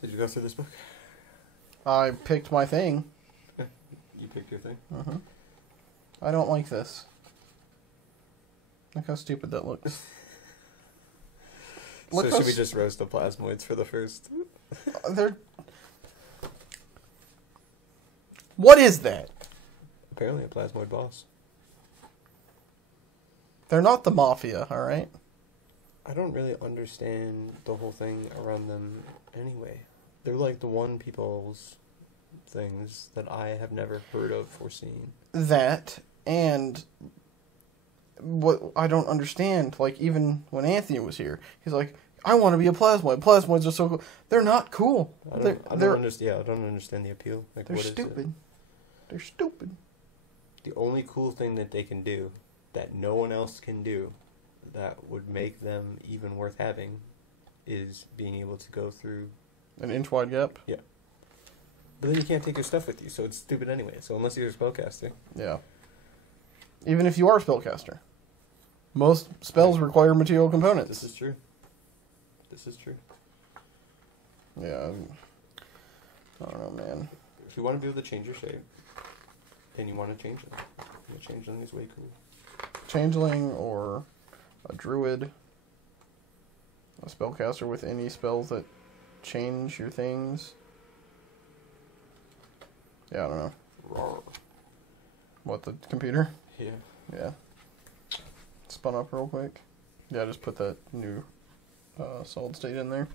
Did you go through this book? I picked my thing. You picked your thing? Uh-huh. I don't like this. Look how stupid that looks. So should we just roast the plasmoids for the first? They're... What is that? Apparently a plasmoid boss. They're not the Mafia, alright? I don't really understand the whole thing around them anyway. They're like the one people's things that I have never heard of or seen. That, and what I don't understand, like, even when Anthony was here, he's like, I want to be a plasmoid. Plasmoids are so cool. They're not cool. I don't understand the appeal. Like, they're what stupid. Is it? They're stupid. The only cool thing that they can do, that no one else can do, that would make them even worth having, is being able to go through... An inch-wide gap? Yeah. But then you can't take your stuff with you, so it's stupid anyway. So unless you're a spellcaster. Yeah. Even if you are a spellcaster. Most spells require material components. This is true. This is true. Yeah. I don't know, man. If you want to be able to change your shape, and you want to change them, changeling is way cool. Changeling or a druid. A spellcaster with any spells that change your things. Yeah, I don't know. Rawr. What, the computer? Yeah. Yeah. Spun up real quick. Yeah, just put that new solid state in there.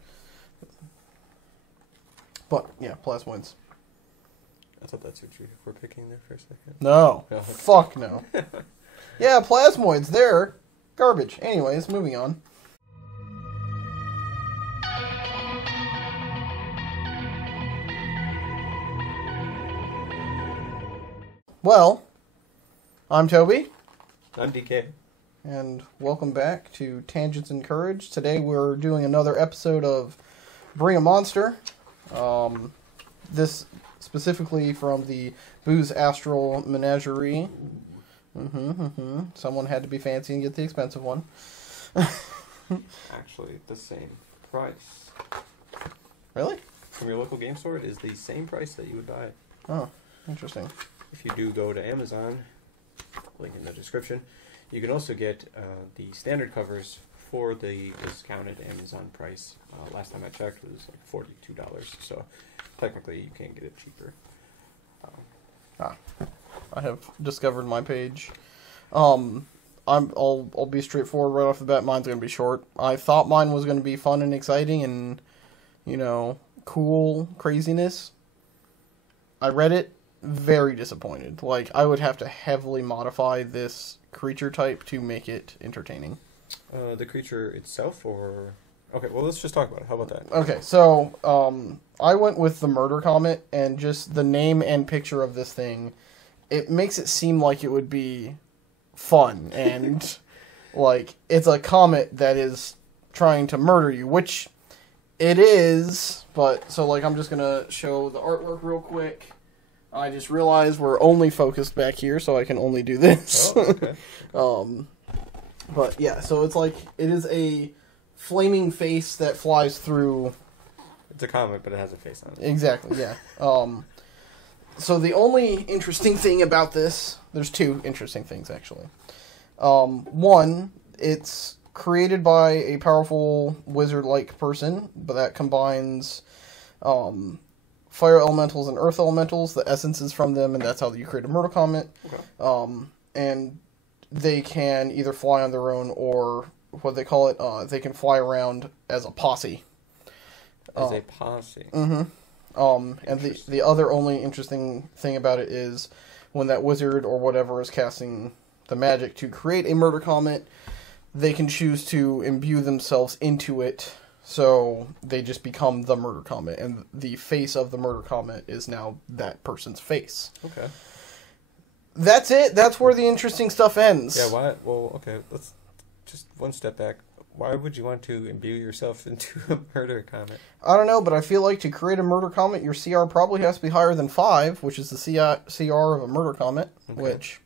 But, yeah, plasmoids. I thought that's what you were picking there for a second. No. Oh, okay. Fuck no. Yeah, plasmoids, they're garbage. Anyways, moving on. Well, I'm Toby. I'm DK. And welcome back to Tangents and Courage. Today we're doing another episode of Bring a Monster. This specifically from the Booze Astral Menagerie. Someone had to be fancy and get the expensive one. Actually, the same price. Really? From your local game store, it is the same price that you would buy. Oh, interesting. If you do go to Amazon, link in the description, you can also get the standard covers for the discounted Amazon price. Last time I checked, it was like $42. So technically, you can get it cheaper. I have discovered my page. I'll be straightforward right off the bat. Mine's gonna be short. I thought mine was gonna be fun and exciting and, you know, cool craziness. I read it, very disappointed. Like, I would have to heavily modify this creature type to make it entertaining. The creature itself, or... Okay, well, let's just talk about it. How about that? Okay, so, I went with the Murder Comet, and just the name and picture of this thing, it makes it seem like it would be fun, and, like, it's a comet that is trying to murder you, which it is, but, so, like, I'm just gonna show the artwork real quick. I just realized we're only focused back here, so I can only do this. Oh, okay. But, yeah, so it's like, it is a flaming face that flies through... It's a comet, but it has a face on it. Exactly, yeah. So the only interesting thing about this... There's two interesting things, actually. One, it's created by a powerful wizard-like person, but that combines fire elementals and earth elementals, the essences from them, and that's how you create a murder comet. Okay. And they can either fly on their own or, what they call it, they can fly around as a posse. As a posse. Mm-hmm. And the other only interesting thing about it is when that wizard or whatever is casting the magic to create a murder comet, they can choose to imbue themselves into it, so they just become the murder comet, and the face of the murder comet is now that person's face. Okay. That's it. That's where the interesting stuff ends. Yeah, why? Well, okay, let's just one step back. Why would you want to imbue yourself into a murder comet? I don't know, but I feel like to create a murder comet, your CR probably has to be higher than 5, which is the CR of a murder comet, okay. Which,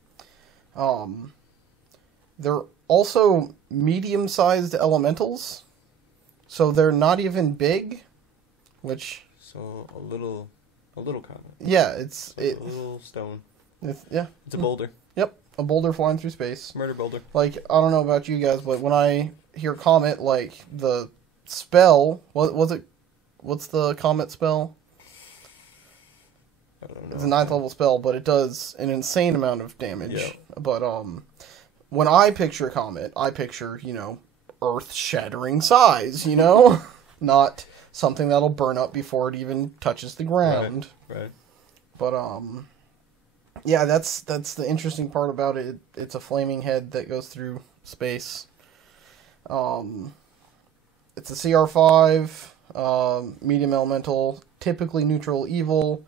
they're also medium-sized elementals, so they're not even big, which So a little comet. Yeah, A little stone. It's a boulder. Yep, a boulder flying through space. Murder boulder. Like, I don't know about you guys, but when I hear comet, like, the spell, what's the comet spell? I don't know. It's a 9th level spell, but it does an insane amount of damage. Yeah. But, when I picture comet, I picture, earth-shattering size, Not something that'll burn up before it even touches the ground. Right. But, yeah, that's the interesting part about it. It's a flaming head that goes through space. It's a CR5, medium elemental, typically neutral evil,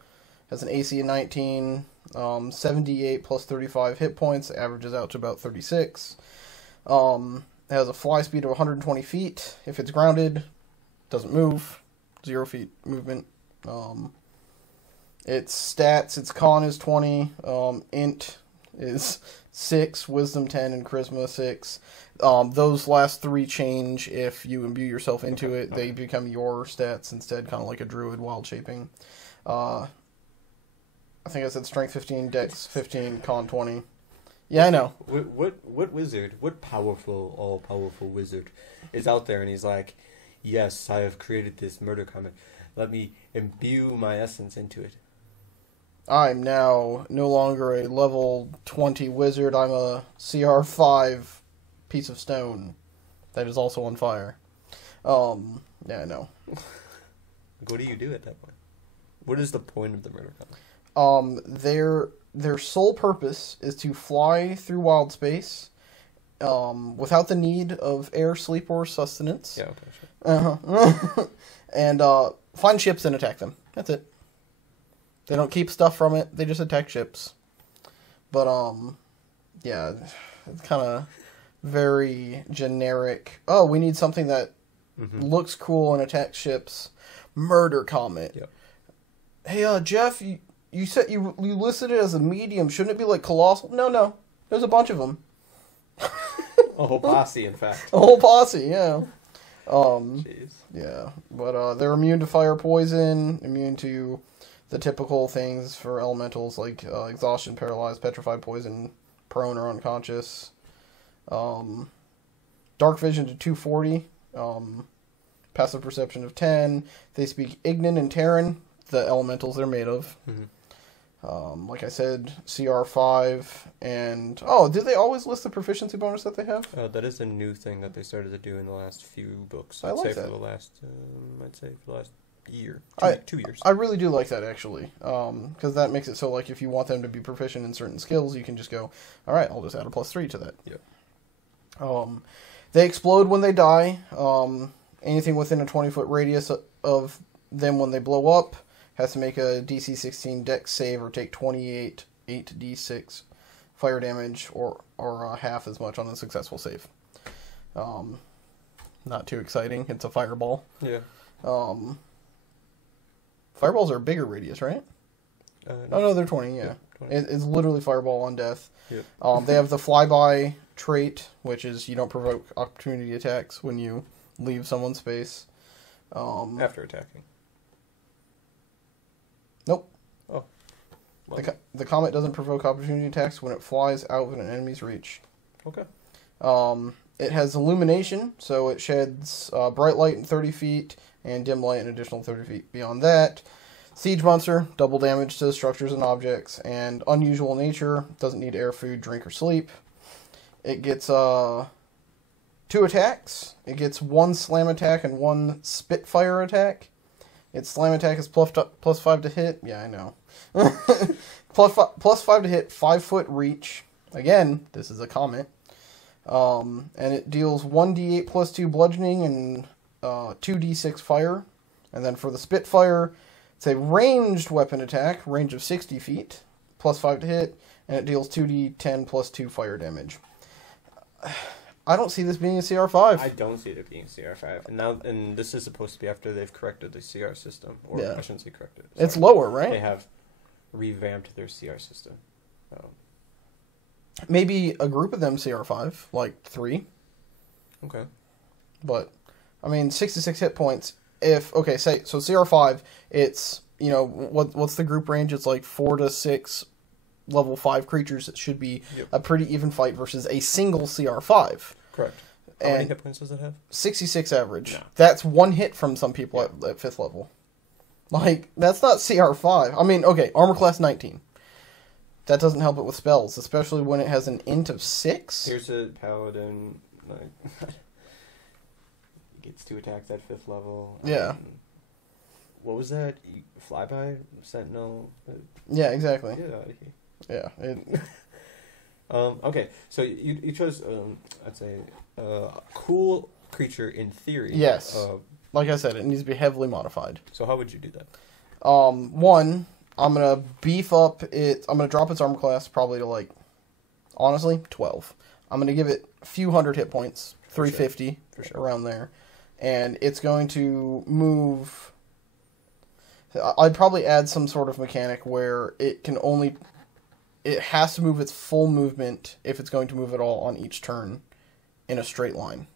has an AC of 19, 78 plus 35 hit points, averages out to about 36. It has a fly speed of 120 feet. If it's grounded, doesn't move, 0 feet movement. Its stats, its con is 20, int is 6, wisdom 10, and charisma 6. Those last 3 change if you imbue yourself into it. They become your stats instead, kind of like a druid wild shaping. I think I said strength 15, dex 15, con 20. Yeah, I know. What wizard, what all-powerful wizard is out there and he's like, yes, I have created this murder comet. Let me imbue my essence into it. I'm now no longer a level 20 wizard. I'm a CR5 piece of stone that is also on fire. Yeah, I know. What do you do at that point? What is the point of the murder comet? Their sole purpose is to fly through wild space, without the need of air, sleep, or sustenance. Yeah, okay, sure. And find ships and attack them. That's it. They don't keep stuff from it. They just attack ships. But yeah, it's kind of very generic. Oh, we need something that looks cool and attacks ships. Murder comet. Yep. Hey, Jeff, you said you listed it as a medium. Shouldn't it be like colossal? No. There's a bunch of them. A whole posse, in fact. A whole posse, yeah. Jeez. Yeah, but they're immune to fire, poison, immune to the typical things for elementals like exhaustion, paralyzed, petrified, poison, prone, or unconscious. Dark vision to 240. Passive perception of 10. They speak Ignan and Terran, the elementals they're made of. Like I said, CR5, and... Oh, did they always list the proficiency bonus that they have? That is a new thing that they started to do in the last few books. I like that. For the last, I'd say for the last year. 2 years. I really do like that, actually. Because that makes it so, like, if you want them to be proficient in certain skills, you can just go, alright, I'll just add a +3 to that. Yep. They explode when they die. Anything within a 20-foot radius of them when they blow up has to make a DC 16 dex save or take 28 8d6 fire damage or half as much on a successful save. Not too exciting. It's a fireball. Yeah. Fireballs are a bigger radius, right? No, they're 20, yeah. 20. It's literally fireball on death. Yep. They have the flyby trait, which is you don't provoke opportunity attacks when you leave someone's space. After attacking. Nope. Oh. Well. The comet doesn't provoke opportunity attacks when it flies out of an enemy's reach. Okay. It has illumination, so it sheds bright light in 30 feet and dim light an additional 30 feet beyond that. Siege monster, double damage to structures and objects, and unusual nature, doesn't need air, food, drink, or sleep. It gets 2 attacks. It gets 1 slam attack and 1 spitfire attack. Its slam attack is +5 to hit. Yeah, I know. +5 to hit, 5-foot reach. Again, this is a comet. And it deals 1d8 +2 bludgeoning and 2d6 fire. And then for the spitfire, it's a ranged weapon attack, range of 60 feet, +5 to hit, and it deals 2d10 +2 fire damage. I don't see this being a CR5. I don't see it being CR5. And this is supposed to be after they've corrected the CR system. Or yeah. I shouldn't say corrected. Sorry. It's lower, right? They have revamped their CR system. Maybe a group of them CR5, like 3. Okay. But, I mean, 66 hit points say so CR5, it's what's the group range? It's like 4 to 6 level 5 creatures. It should be a pretty even fight versus a single CR5. Correct. How many hit points does it have? 66 average. No. That's one hit from some people at 5th level. Like, that's not CR5. I mean, okay, armor class 19. That doesn't help it with spells, especially when it has an int of 6. Here's a paladin. Like, gets 2 attacks at 5th level. Yeah. What was that? Flyby? Sentinel? Yeah, exactly. Get out of here. Yeah. Okay, so you chose, I'd say, a cool creature in theory. Yes. Like I said, it needs to be heavily modified. So how would you do that? One, I'm going to beef up it. I'm going to drop its armor class probably to, like, honestly, 12. I'm going to give it a few hundred hit points, 350, around there. And it's going to move... I'd probably add some sort of mechanic where it has to move its full movement, if it's going to move at all, on each turn in a straight line.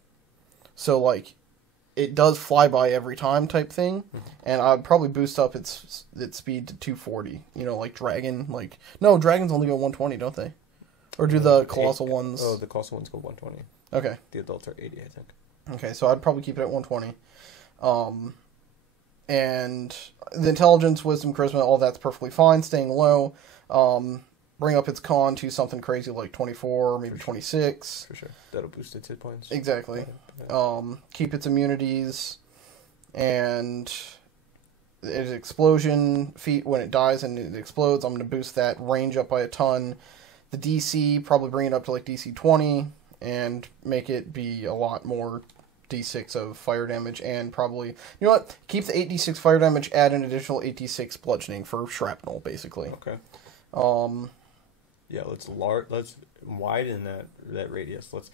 So, like, it does fly by every time type thing, and I'd probably boost up its speed to 240. Like Dragon. No, Dragons only go 120, don't they? Or do the Colossal ones... Oh, the Colossal ones go 120. Okay. The adults are 80, I think. Okay, so I'd probably keep it at 120. And the Intelligence, Wisdom, Charisma, all that's perfectly fine, staying low. Bring up its con to something crazy like 24, maybe 26. For sure. That'll boost its hit points. Exactly. Keep its immunities, and its explosion feat when it dies and it explodes. I'm going to boost that range up by a ton. The DC, probably bring it up to like DC 20, and make it be a lot more D6 of fire damage, and probably, you know what? Keep the 8d6 fire damage, add an additional 8d6 bludgeoning for shrapnel, basically. Okay. Yeah, let's widen that radius. Let's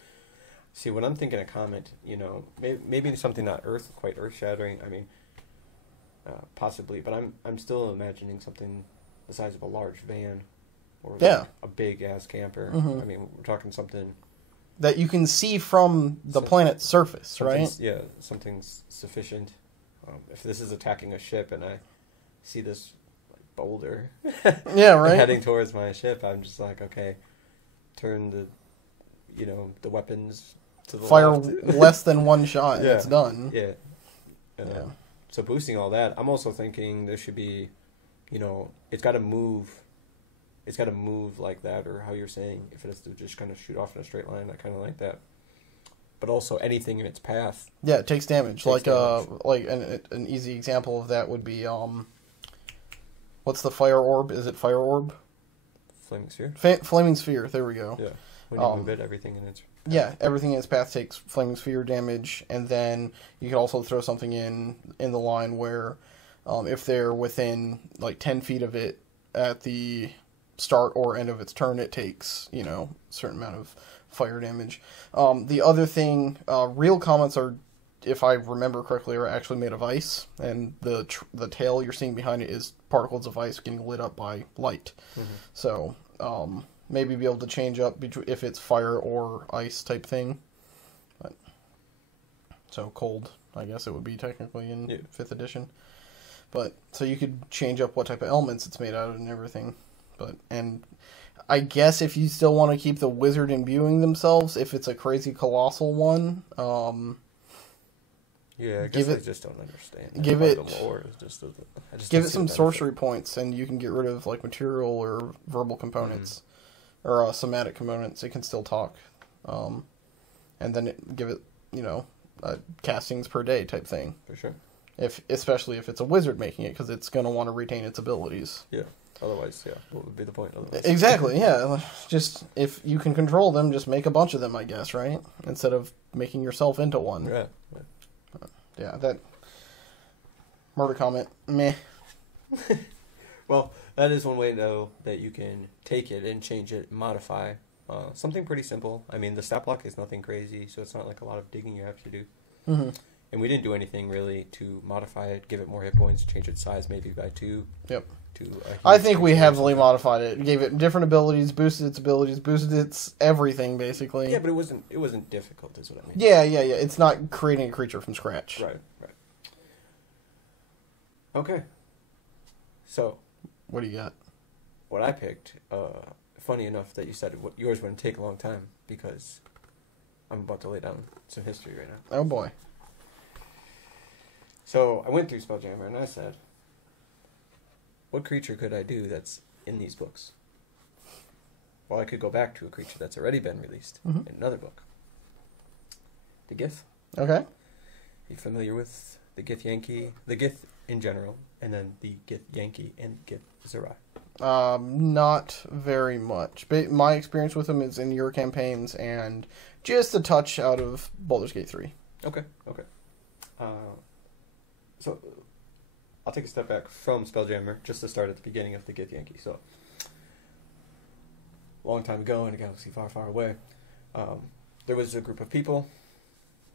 see. When I'm thinking a comet, maybe something not quite earth shattering. I mean, possibly, but I'm still imagining something the size of a large van, or like a big ass camper. I mean, we're talking something that you can see from the planet's surface, right? Yeah, something's sufficient. If this is attacking a ship and I see this boulder yeah, right, heading towards my ship, I'm just like, okay, turn the weapons to the fire left. less than one shot and it's done. Yeah. So boosting all that, I'm also thinking there should be, it's got to move like that, or how you're saying, if it has to just kind of shoot off in a straight line, I kind of like that. But also anything in its path. Yeah, it takes damage. Like an easy example of that would be what's the fire orb? Is it fire orb? Flaming sphere. Flaming sphere. There we go. Yeah. When you move it, everything in its everything in its path takes flaming sphere damage, and then you can also throw something in the line where, if they're within like 10 feet of it at the start or end of its turn, it takes a certain amount of fire damage. The other thing, real comets are, if I remember correctly, are actually made of ice, and the tail you're seeing behind it is particles of ice getting lit up by light. So maybe be able to change up if it's fire or ice type thing. So cold, I guess it would be technically in 5th edition. But so you could change up what type of elements it's made out of and everything. And I guess if you still want to keep the wizard imbuing themselves, if it's a crazy colossal one, I guess I just don't understand. Give it the lore. give it some sorcery points, and you can get rid of like material or verbal components or somatic components. It can still talk, and then give it castings per day type thing. For sure. Especially if it's a wizard making it, because it's going to want to retain its abilities. Yeah. Otherwise, what would be the point? Otherwise? Exactly, yeah. Just, if you can control them, just make a bunch of them, I guess, right? Instead of making yourself into one. Yeah. Yeah, that murder comment, meh. Well, that is one way, though, that you can take it and change it, modify. Something pretty simple. I mean, the stat block is nothing crazy, so it's not like a lot of digging you have to do. And we didn't do anything, really, to modify it, give it more hit points, change its size maybe by 2. Yep. I think we heavily modified it. Gave it different abilities, boosted its everything, basically. Yeah, but it wasn't difficult, is what I mean. Yeah. It's not creating a creature from scratch. Right. Okay. So, What do you got? what I picked, funny enough that you said yours wouldn't take a long time, because I'm about to lay down some history right now. Oh boy. So, I went through Spelljammer, and I said, what creature could I do that's in these books? Well, I could go back to a creature that's already been released Mhm. in another book. The Gith. Okay. You familiar with the Gith Yankee? The Gith in general, and then the Gith Yankee and Gith Zerai. Not very much. But my experience with them is in your campaigns and just a touch out of Baldur's Gate 3. Okay. So, I'll take a step back from Spelljammer, just to start at the beginning of the Gith Yankee. So, long time ago in a galaxy far, far away, there was a group of people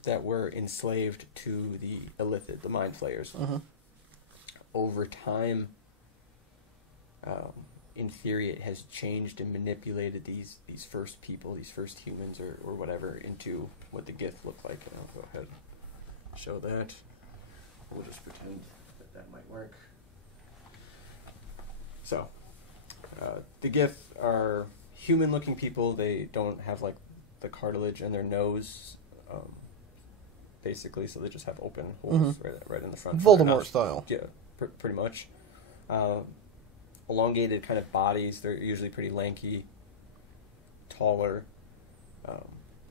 that were enslaved to the Illithid, the Mind Flayers. Mm-hmm. Over time, in theory, it has changed and manipulated these first people, these first humans or whatever, into what the Gith look like. And I'll go ahead and show that. We'll just pretend that might work. So, the Gith are human-looking people. They don't have, like, the cartilage in their nose, basically, so they just have open holes right in the front. Voldemort style. Yeah, pretty much. Elongated kind of bodies. They're usually pretty lanky, taller,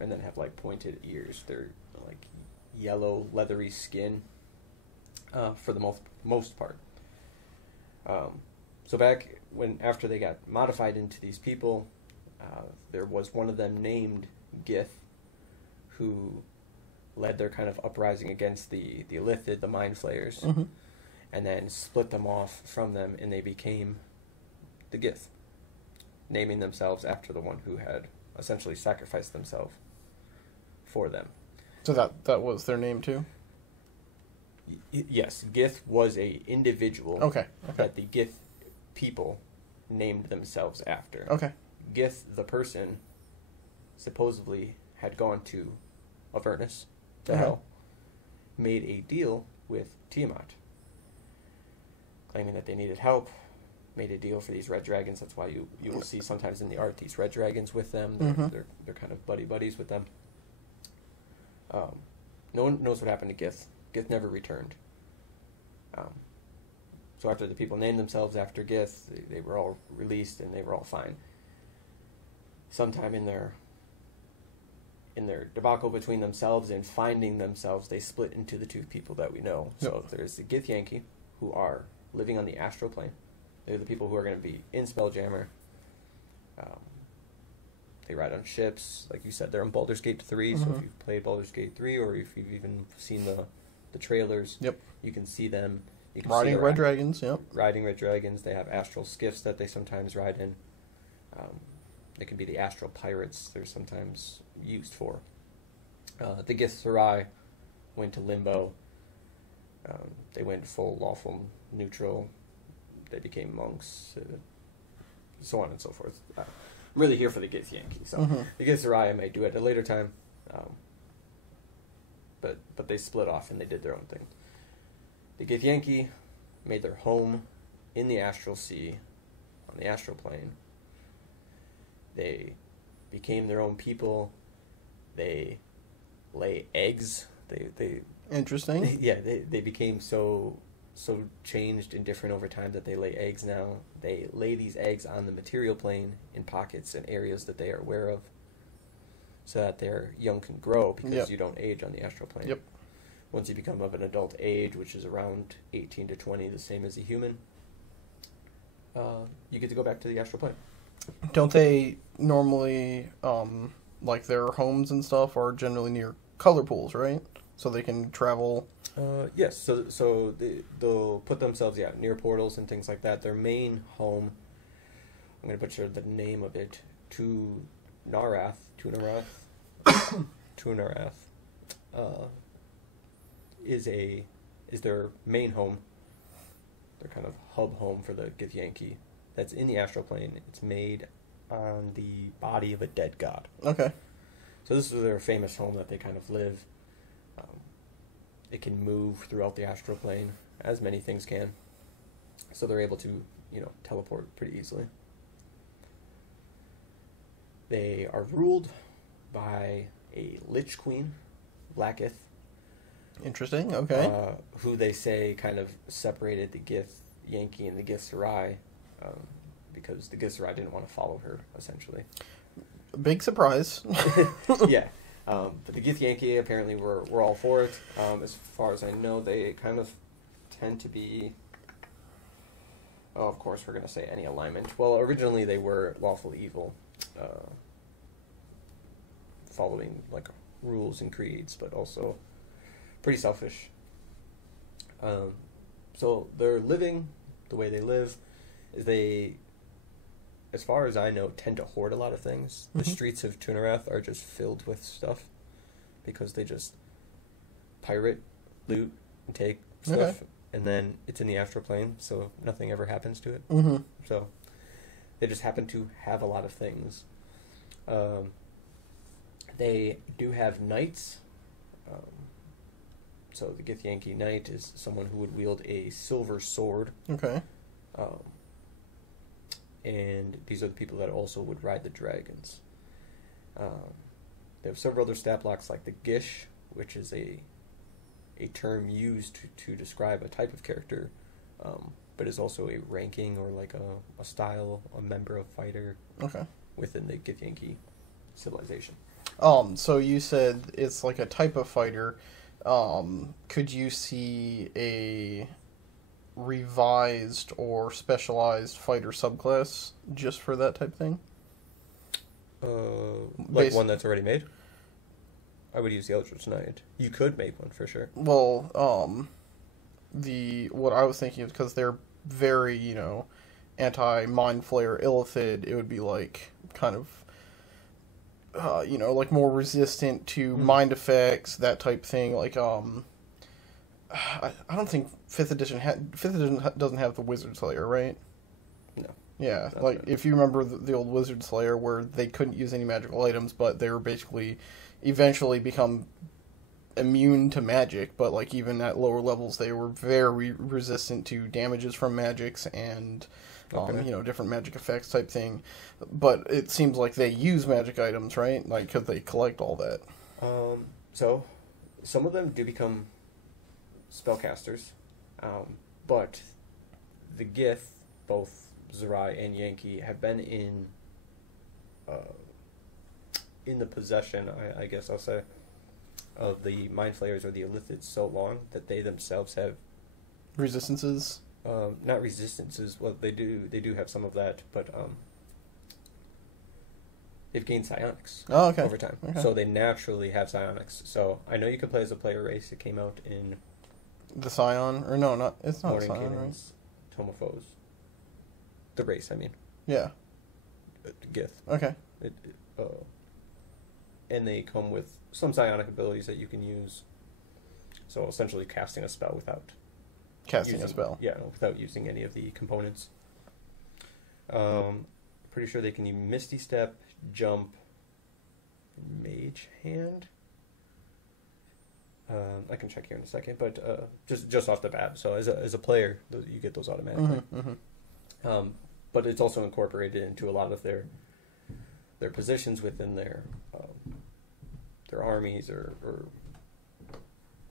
and then have, like, pointed ears. They're, like, yellow, leathery skin, for the most part. So back after they got modified into these people, there was one of them named Gith, who led their kind of uprising against the Illithid, the Mind Flayers, Mm-hmm. and then split them off from them, and they became the Gith, naming themselves after the one who had essentially sacrificed themselves for them. So that was their name too? Yes, Gith was a individual Okay. that the Gith people named themselves after. Okay. Gith, the person, supposedly had gone to Avernus, to hell, made a deal with Tiamat, claiming that they needed help, made a deal for these red dragons. That's why you will see sometimes in the art these red dragons with them. They're kind of buddies with them. No one knows what happened to Gith. Gith never returned. So after the people named themselves after Gith, they were all released and they were all fine. Sometime in their debacle between themselves and finding themselves, they split into the two people that we know. So there's the Gith Yankee, who are living on the astral plane. They're the people who are going to be in Spelljammer. They ride on ships. Like you said, they're in Baldur's Gate 3, so if you've played Baldur's Gate 3, or if you've even seen the trailers, you can see them. You can Riding see red dragons, yep. Riding red dragons. They have astral skiffs that they sometimes ride in. They can be the astral pirates they're sometimes used for. The Githzerai went to Limbo. They went full lawful neutral. They became monks, so on and so forth. I'm really here for the Gith Yankee. So the Githzerai I may do at a later time, but they split off and they did their own thing. The Gith Yankee made their home in the astral sea, on the astral plane. They became their own people. They lay eggs. They Interesting. they became so changed and different over time that they lay eggs now. They lay these eggs on the material plane in pockets and areas that they are aware of, so that their young can grow, because you don't age on the astral plane. Yep. Once you become of an adult age, which is around 18 to 20, the same as a human, you get to go back to the astral plane. Don't they normally, like their homes and stuff are generally near color pools, right? So they can travel. Yes, so they'll put themselves near portals and things like that. Their main home, I'm going to butcher the name of it, Tunarath, is their main home. Their kind of hub home for the Gith Yankee. That's in the astral plane. It's made on the body of a dead god. Okay. So this is their famous home that they kind of live. It can move throughout the astral plane. as many things can. So they're able to, teleport pretty easily. They are ruled by a Lich Queen, Blackith. Interesting, okay. Who they say kind of separated the Gith Yankee and the Gith Sarai, because the Gith Sarai didn't want to follow her, essentially. Big surprise. Yeah. But the Gith Yankee apparently were all for it. As far as I know, they kind of tend to be... Oh, of course, we're going to say any alignment. Well, originally they were lawful evil, following like rules and creeds, but also pretty selfish. So they're living the way they live. They, as far as I know, tend to hoard a lot of things. The streets of Tunarath are just filled with stuff because they just pirate, loot, and take stuff. Okay. And then it's in the astral plane, so nothing ever happens to it. So they just happen to have a lot of things. They do have knights. So the Gith Yankee Knight is someone who would wield a silver sword. Okay. And these are the people that also would ride the dragons. They have several other stat blocks like the Gish, which is a term used to describe a type of character, but is also a ranking or like a style, a member of fighter within the Gith Yankee civilization. So you said it's like a type of fighter. Could you see a revised or specialized fighter subclass just for that type thing? Like one that's already made? I would use the Eldritch Knight. You could make one for sure. Well, what I was thinking is because they're very, anti-Mind Flayer, Illithid, it would be like kind of, like more resistant to mind effects, that type thing. Like, I don't think 5th edition doesn't have the Wizard Slayer, right? No. Yeah, like right. If you remember the old Wizard Slayer where they couldn't use any magical items, but they were basically eventually become immune to magic, but like even at lower levels they were very resistant to damages from magics and different magic effects type thing. But it seems like they use magic items, right? Like, because they collect all that. So some of them do become spellcasters, but the Gith, both Zerai and Yankee, have been in the possession, I guess I'll say, of the Mind Flayers or the Illithids so long that they themselves have resistances. Not resistances. Well, they do have some of that, but they've gained psionics over time. Okay. So they naturally have psionics. So I know you can play as a player race. It came out in the Scion, or no, not it's not Morning Scion, right? Tomophos. The race, I mean. Yeah. Gith. Okay. And they come with some psionic abilities that you can use. So essentially casting a spell without without using any of the components. Pretty sure they can use Misty Step, Jump, Mage Hand. I can check here in a second, but just off the bat. So as a player, you get those automatically. But it's also incorporated into a lot of their positions within their armies or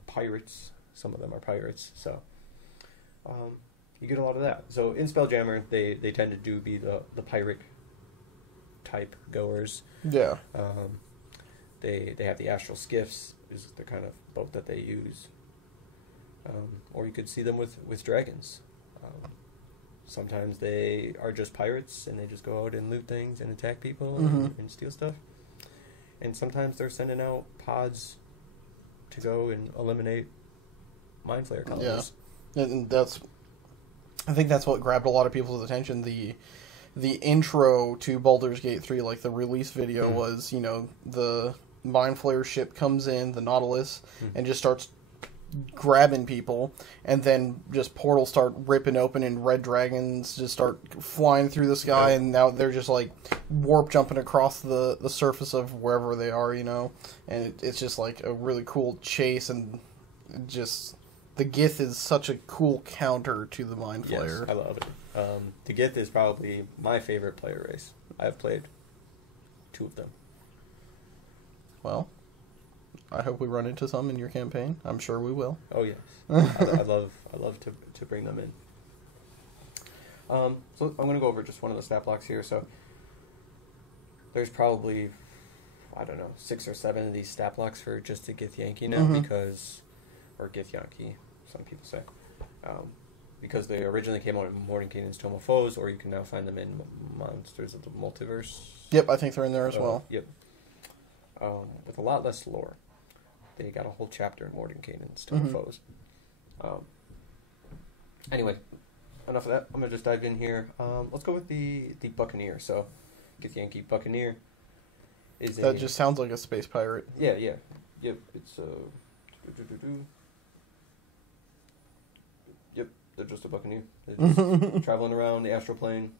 pirates. Some of them are pirates, so you get a lot of that. So in Spelljammer, they tend to be the pirate type goers. Yeah. They have the astral skiffs, is the kind of boat that they use. Or you could see them with dragons. Sometimes they are just pirates and they just go out and loot things and attack people and steal stuff. And sometimes they're sending out pods to go and eliminate Mind Flayer colonies. Yeah, and I think that's what grabbed a lot of people's attention. The intro to Baldur's Gate 3, like the release video, was, the Mind Flayer ship comes in, the Nautilus, and just starts grabbing people, and then just portals start ripping open and red dragons just start flying through the sky, and now they're just like warp jumping across the surface of wherever they are, and it's just like a really cool chase, and just the Gith is such a cool counter to the Mind Flayer. Yes, I love it. The Gith is probably my favorite player race. I've played 2 of them. Well, I hope we run into some in your campaign. I'm sure we will. Oh yes, I love to bring them in. So I'm going to go over just one of the stat blocks here. So there's probably, I don't know, 6 or 7 of these stat blocks for just the Gith Yankee now, because, or Gith Yankee, some people say, because they originally came out in Mordenkainen's Tome of Foes, or you can now find them in Monsters of the Multiverse. Yep, I think they're in there as well. Yep. With a lot less lore. They got a whole chapter in Mordenkainen's Tome of Foes. Anyway, enough of that. I'm going to just dive in here. Let's go with the Buccaneer. So, Gith Yankee Buccaneer is that just sounds like a space pirate. Yeah. Yep, it's Yep, they're just a Buccaneer. They're just traveling around the astral plane,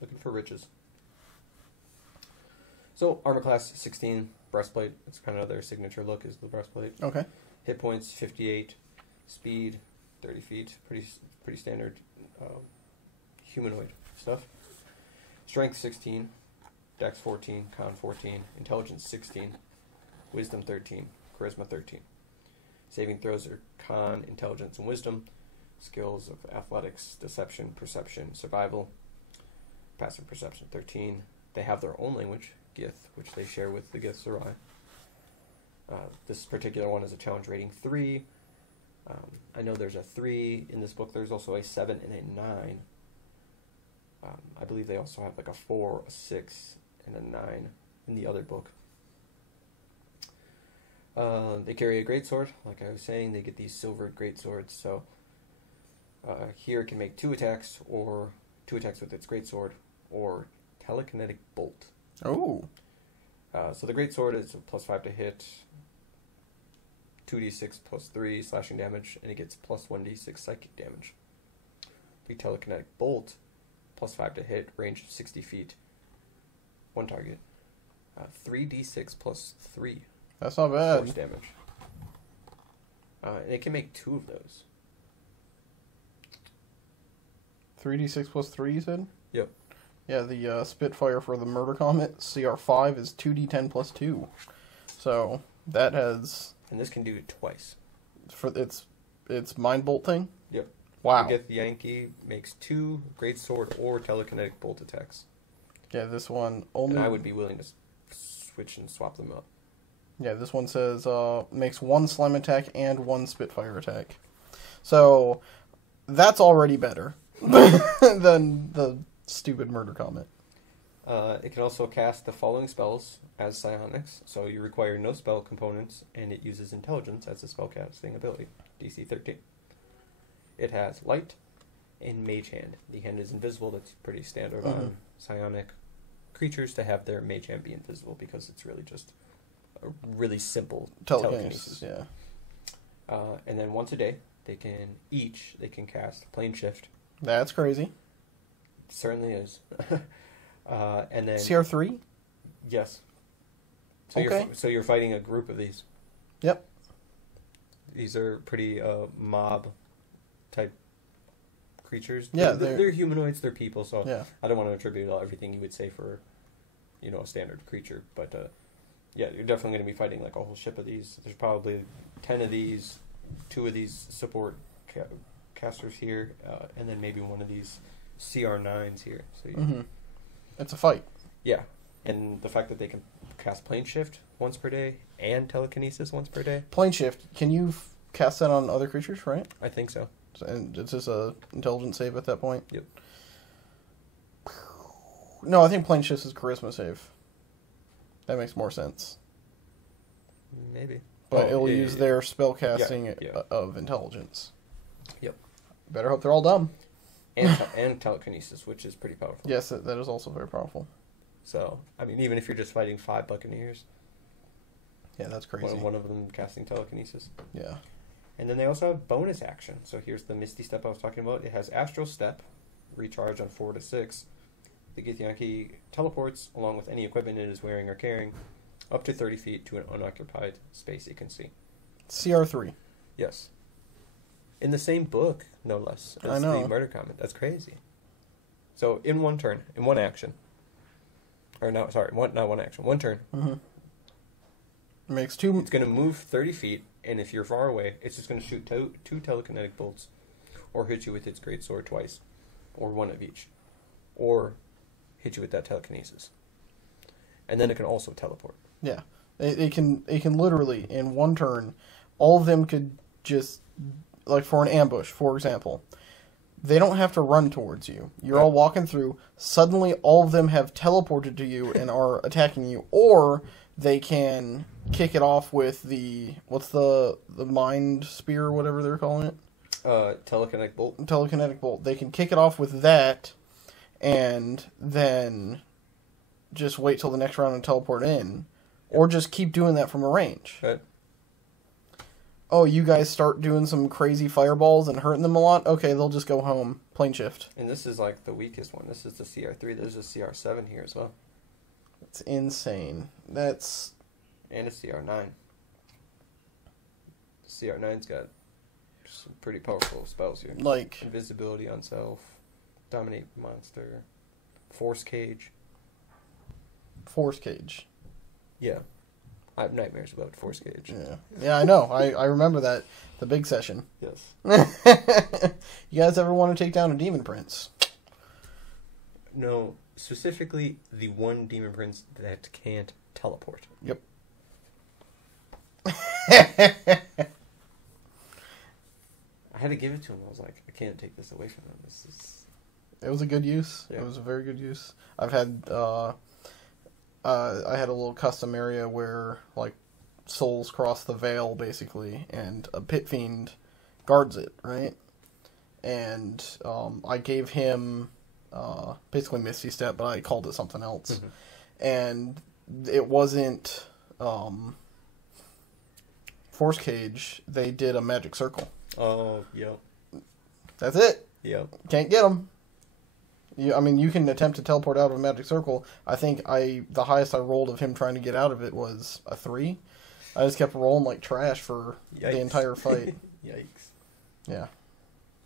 looking for riches. So, armor class 16, breastplate. It's kind of their signature look, is the breastplate. Okay. Hit points 58, speed 30 feet. Pretty standard humanoid stuff. Strength 16, Dex 14, Con 14, Intelligence 16, Wisdom 13, Charisma 13. Saving throws are Con, Intelligence, and Wisdom. Skills of Athletics, Deception, Perception, Survival. Passive Perception 13. They have their own language, Gith, which they share with the Gith Sarai. This particular one is a challenge rating 3. I know there's a 3 in this book. There's also a 7 and a 9. I believe they also have like a 4, a 6, and a 9 in the other book. They carry a greatsword. Like I was saying, they get these silvered greatswords. So here it can make 2 attacks, or 2 attacks with its greatsword, or telekinetic bolt. Oh. So the greatsword is a +5 to hit, 2d6 plus 3 slashing damage, and it gets plus 1d6 psychic damage. The telekinetic bolt, +5 to hit, range 60 feet, 1 target, 3d6 plus 3. That's not bad. Force damage. And it can make 2 of those. 3d6 plus 3, you said? Yep. Yeah, the Spitfire for the Murder Comet, CR5, is 2d10 plus 2. So, that has... And this can do it twice. For its Mind Bolt thing? Yep. Wow. You get the Yankee, makes 2 greatsword or telekinetic bolt attacks. Yeah, this one only... And I would be willing to switch and swap them up. Yeah, this one says makes 1 Slime attack and 1 Spitfire attack. So, that's already better than the stupid Murder Comet. It can also cast the following spells as psionics, so you require no spell components, and it uses intelligence as a spellcasting ability, DC 13. It has light and mage hand. The hand is invisible. That's pretty standard on psionic creatures to have their mage hand be invisible, because it's really just a really simple telekinesis. Yeah. And then once a day, they can cast plane shift. That's crazy. It certainly is. And then CR3? Yes. So okay. You're fighting a group of these. Yep. These are pretty mob type creatures. Yeah, they're humanoids. They're people. So yeah. I don't want to attribute everything you would say for, a standard creature. But yeah, you're definitely going to be fighting like a whole ship of these. There's probably 10 of these, 2 of these support casters here, and then maybe 1 of these CR9s here. So it's a fight. Yeah, and the fact that they can cast plane shift once per day and telekinesis once per day. Plane shift, can you cast that on other creatures, right? I think so. And it's just a intelligence save at that point? Yep. No, I think plane shift is charisma save. That makes more sense. Maybe. But it'll use their spell casting of intelligence. Yep. Better hope they're all dumb. And telekinesis, which is pretty powerful. Yes, that is also very powerful. So, I mean, even if you're just fighting 5 Buccaneers. Yeah, that's crazy. One of them casting telekinesis. Yeah. And then they also have bonus action. So here's the Misty Step I was talking about. It has Astral Step, recharge on 4 to 6. The Githyanki teleports, along with any equipment it is wearing or carrying, up to 30 feet to an unoccupied space it can see. CR3. Yes. In the same book, no less, I as know. the murder comet. That's crazy. So in one turn, in one action, or no, sorry, not one action, one turn. Mm-hmm. Makes two. It's going to move 30 feet, and if you're far away, it's just going to shoot two telekinetic bolts, or hit you with its great sword twice, or one of each, or hit you with that telekinesis. And then it can also teleport. Yeah, it can literally in one turn, all of them could just, like for an ambush, for example, they don't have to run towards you. You're all walking through. Suddenly, all of them have teleported to you and are attacking you, or they can kick it off with what's the mind spear, or whatever they're calling it. Telekinetic bolt. Telekinetic bolt. They can kick it off with that, and then just wait till the next round and teleport in, or just keep doing that from a range. Right. Oh, you guys start doing some crazy fireballs and hurting them a lot? Okay, they'll just go home. Plane shift. And this is like the weakest one. This is the CR3. There's a CR7 here as well. It's insane. That's... And a CR9. CR9's got some pretty powerful spells here. like... Invisibility on self, dominate monster, force cage. Force cage. Yeah. I have nightmares about force cage. Yeah, I know. I remember that. The big session. Yes. You guys ever want to take down a demon prince? No, specifically the one demon prince that can't teleport. Yep. I had to give it to him. I was like, I can't take this away from him. This is... It was a good use. Yeah. It was a very good use. I've had... I had a little custom area where, like, souls cross the veil, basically, and a pit fiend guards it, right? And I gave him basically Misty Step, but I called it something else. Mm-hmm. And it wasn't Force Cage. They did a magic circle. Oh, yeah. That's it. Yeah. Can't get them. You can attempt to teleport out of a magic circle. I think the highest I rolled of him trying to get out of it was a 3. I just kept rolling like trash for Yikes. the entire fight. Yikes. Yeah,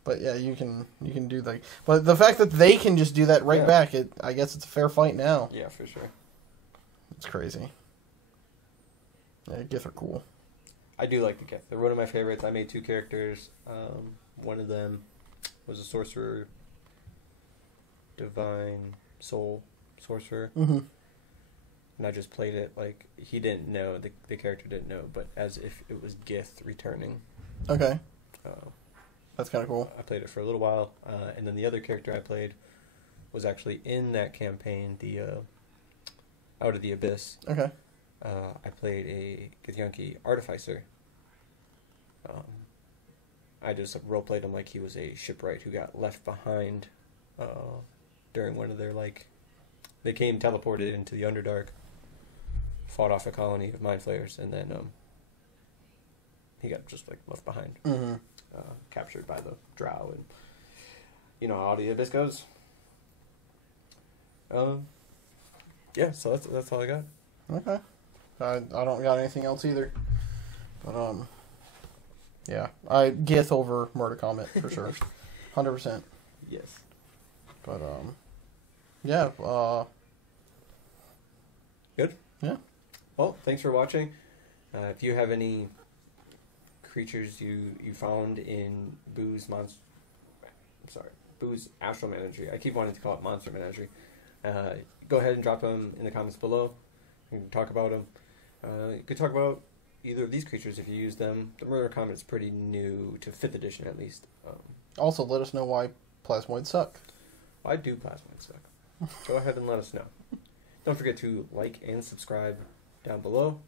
but yeah, you can do that. But the fact that they can just do that right back, I guess it's a fair fight now. Yeah, for sure. It's crazy. Yeah, Gith are cool. I do like the Gith. They're one of my favorites. I made 2 characters. One of them was a sorcerer, divine soul sorcerer. Mm-hmm. And I just played it like he didn't know, the character didn't know, but as if it was Gith returning. Okay. Uh, That's kind of cool. I played it for a little while, and then the other character I played was actually in that campaign, the Out of the Abyss. Okay. I played a Githyanki artificer. I just role-played him like he was a shipwright who got left behind during one of their, like... They came teleported into the Underdark, fought off a colony of mind flayers, and then he got just, like, left behind. Mm-hmm. Captured by the drow, and you know how Out of the Abyss goes. Yeah, so that's all I got. Okay. I don't got anything else either. But yeah, I Gith over Murder Comet for sure, 100%. Yes. But yeah. Good. Yeah. Well, thanks for watching. If you have any creatures you found in Boo's Astral Menagerie, I keep wanting to call it Monster Menagerie. Go ahead and drop them in the comments below. We can talk about them. You could talk about either of these creatures if you use them. The Murder Comet is pretty new to 5th edition at least. Also, let us know why plasmoids suck. Why do plasmoids suck? Go ahead and let us know. Don't forget to like and subscribe down below.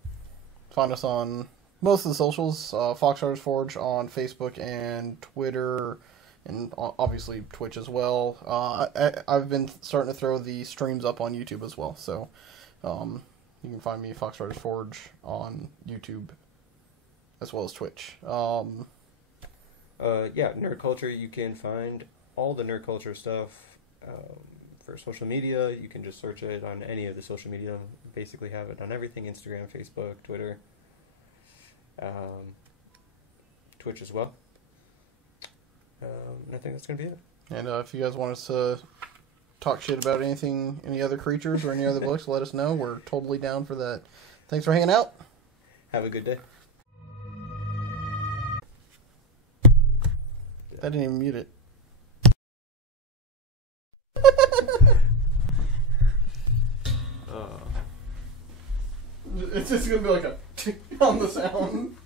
Find us on most of the socials, Foxstars Forge on Facebook and Twitter, and obviously Twitch as well. I've been starting to throw the streams up on YouTube as well, so you can find me Foxstars Forge on YouTube as well as Twitch. Yeah, Nerd Culture, you can find all the Nerd Culture stuff for social media. You can just search it on any of the social media. Basically have it on everything: Instagram, Facebook, Twitter, Twitch as well. I think that's going to be it. And if you guys want us to talk shit about anything, any other creatures or any other books, let us know. We're totally down for that. Thanks for hanging out. Have a good day. I didn't even mute it. It's just going to be like a tick on the sound.